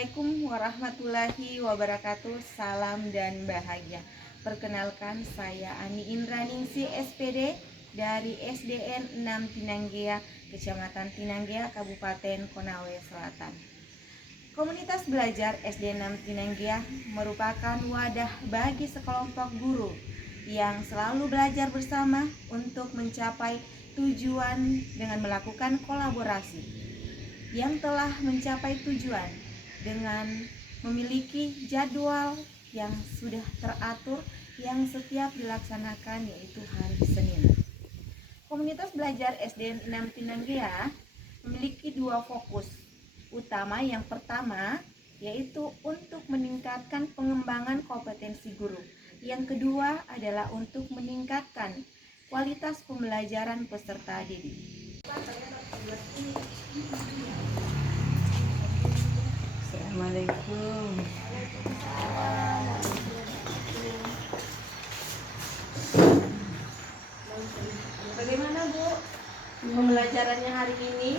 Assalamualaikum warahmatullahi wabarakatuh. Salam dan bahagia. Perkenalkan, saya Ani Indraningsi SPD dari SDN 6 Tinanggea, Kecamatan Tinanggea, Kabupaten Konawe Selatan. Komunitas belajar SDN 6 Tinanggea merupakan wadah bagi sekelompok guru yang selalu belajar bersama untuk mencapai tujuan dengan melakukan kolaborasi, yang telah mencapai tujuan dengan memiliki jadwal yang sudah teratur yang setiap dilaksanakan, yaitu hari Senin. Komunitas belajar SDN 6 Tinanggea memiliki dua fokus utama. Yang pertama yaitu untuk meningkatkan pengembangan kompetensi guru. Yang kedua adalah untuk meningkatkan kualitas pembelajaran peserta didik. Assalamualaikum. Bagaimana Bu pembelajarannya hari ini?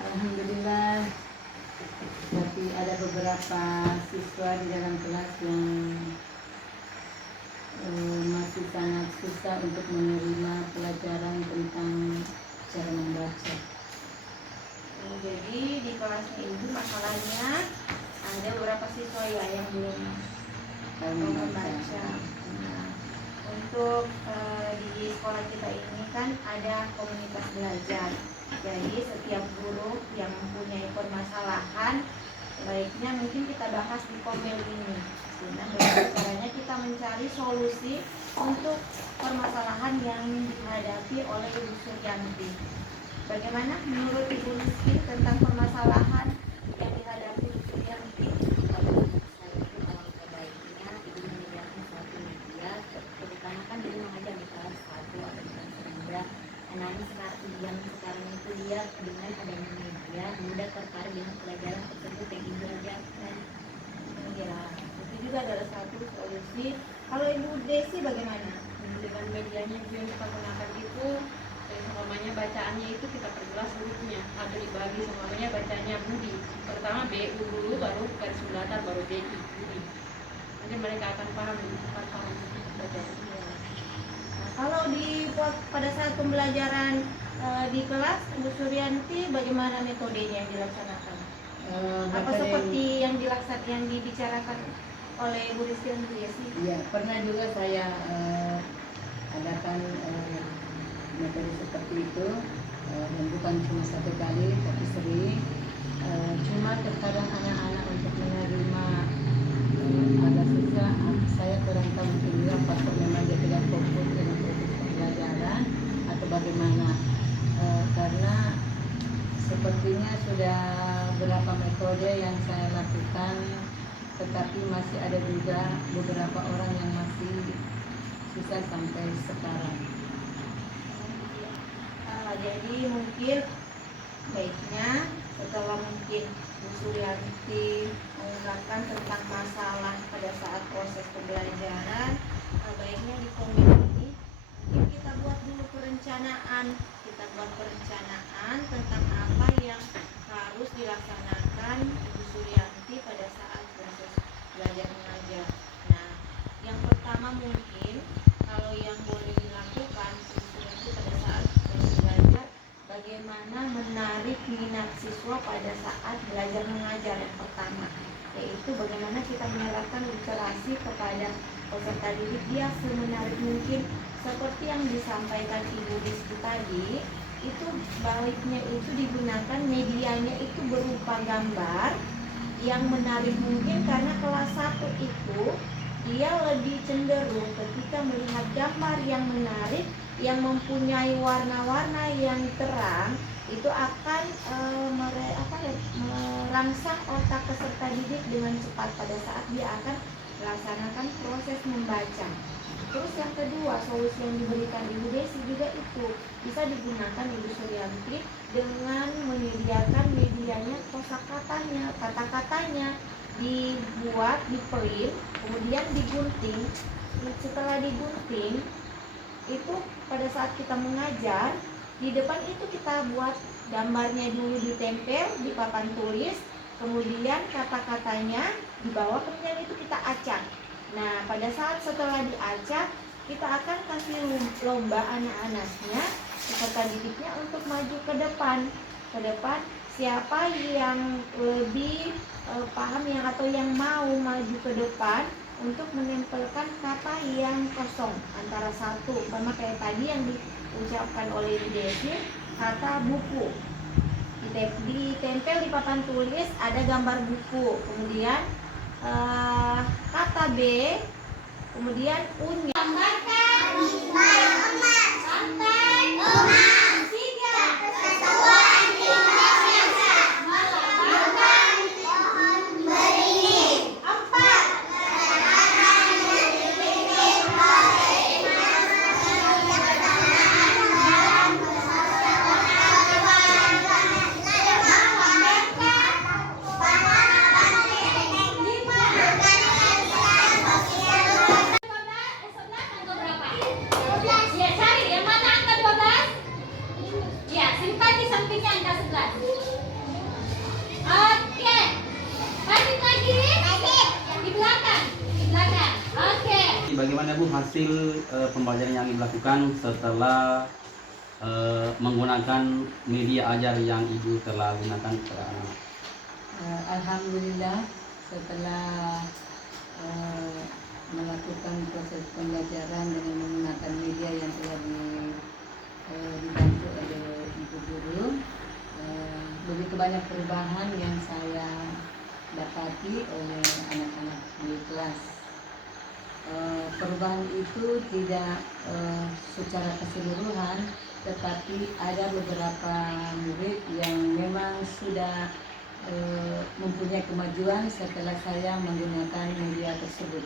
Alhamdulillah. Tapi ada beberapa siswa di dalam kelas yang masih sangat susah untuk menerima pelajaran tentang cara membaca. Jadi di kelasnya itu masalahnya ada beberapa siswa ya yang belum membaca. Nah, untuk di sekolah kita ini kan ada komunitas belajar. Jadi setiap guru yang mempunyai permasalahan, baiknya mungkin kita bahas di komel ini. Nah, bagaimana caranya kita mencari solusi untuk permasalahan yang dihadapi oleh Ibu Suryanti. Bagaimana menurut Ibu Rizky tentang permasalahan yang dihadapi Ibu Suryanti? Saya itu alangkah baiknya Ibu menyediakan suatu media, terutama kan Ibu mengajar di kelas 1 atau di kelas 2. Anak-anak sekarang itu dia dengan adanya media mudah tertarik dengan pelajaran tersebut yang Ibu ajarkan. Ya, itu juga adalah satu solusi. Kalau Ibu Desi bagaimana? Dengan medianya yang kita gunakan itu semuanya bacaannya itu kita perjelas hurufnya atau dibagi semuanya bacanya budi, pertama BU dulu, baru garis datar, baru BI budi. Nanti mereka akan paham bacanya. Nah, kalau pada saat pembelajaran di kelas, Ibu Suryanti bagaimana metodenya yang dilaksanakan? Apa seperti yang dibicarakan oleh Bu Rizky dan Bu Yesi? Iya, pernah juga saya adakan metode seperti itu, dan bukan cuma satu kali tapi sering. Cuma terkadang anak-anak untuk menerima agak susah. Saya kurang tahu, mungkin juga faktor memang dia tidak fokus dengan proses pembelajaran atau bagaimana, karena sepertinya sudah beberapa metode yang saya lakukan, tetapi masih ada juga beberapa orang yang masih susah sampai sekarang. Jadi mungkin baiknya setelah mungkin Bu Suryanti mengungkapkan tentang masalah pada saat proses pembelajaran, baiknya di komisi ini mungkin kita buat dulu perencanaan. Kita buat perencanaan tentang apa yang harus dilaksanakan Bu Suryanti pada saat proses belajar mengajar. Nah, yang pertama mungkin kalau yang boleh dilakukan Bu Suryanti pada saat proses belajar, bagaimana menarik minat siswa pada saat belajar mengajar. Yang pertama yaitu bagaimana kita menyerapkan literasi kepada peserta didik dia semenarik mungkin, seperti yang disampaikan Ibu Rizky tadi. Itu baiknya itu digunakan medianya itu berupa gambar yang menarik mungkin, karena kelas 1 itu dia lebih cenderung ketika melihat gambar yang menarik, yang mempunyai warna-warna yang terang, itu akan merangsang otak peserta didik dengan cepat pada saat dia akan melaksanakan proses membaca. Terus yang kedua, solusi yang diberikan Ibu Desi juga itu bisa digunakan Ibu Suryanti dengan menyediakan medianya, kosakatanya, kata-katanya dibuat, diprint, kemudian digunting. Setelah digunting, itu pada saat kita mengajar, di depan itu kita buat gambarnya dulu, ditempel di papan tulis. kemudian kata-katanya di bawah, kemudian itu kita acak. Nah, pada saat setelah diacak, kita akan kasih lomba anak-anaknya peserta didiknya untuk maju ke depan. Siapa yang lebih paham atau yang mau maju ke depan untuk menempelkan kata yang kosong antara satu, sama kayak tadi yang diucapkan oleh Ibu Desi, kata buku. Ditempel di papan tulis ada gambar buku, kemudian kata B, kemudian U-nya. Bagaimana Bu hasil pembelajaran yang dilakukan setelah menggunakan media ajar yang Ibu telah gunakan ke anak? Alhamdulillah, setelah melakukan proses pembelajaran dengan menggunakan media yang telah dibantu oleh Ibu Guru, begitu banyak perubahan yang saya dapati oleh anak-anak di kelas. Perubahan itu tidak secara keseluruhan, tetapi ada beberapa murid yang memang sudah mempunyai kemajuan setelah saya menggunakan media tersebut.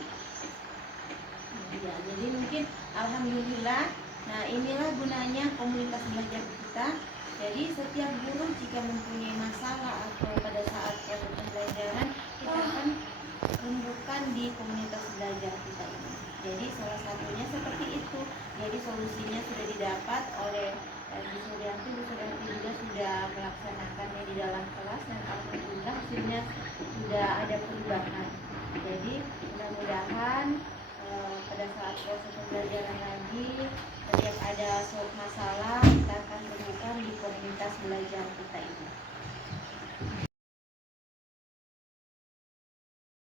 Ya, jadi mungkin alhamdulillah. Nah, inilah gunanya komunitas belajar kita. Jadi setiap guru jika mempunyai masalah atau pada saat proses pembelajaran, kita akan rembukan di komunitas belajar kita ini. Jadi salah satunya seperti itu. Jadi solusinya sudah didapat oleh Bu Suryanti. Bu Suryanti juga sudah melaksanakannya di dalam kelas dan alhamdulillah hasilnya sudah ada perubahan. Jadi mudah-mudahan pada saat proses pembelajaran lagi, setiap ada masalah kita akan temukan di komunitas belajar kita ini.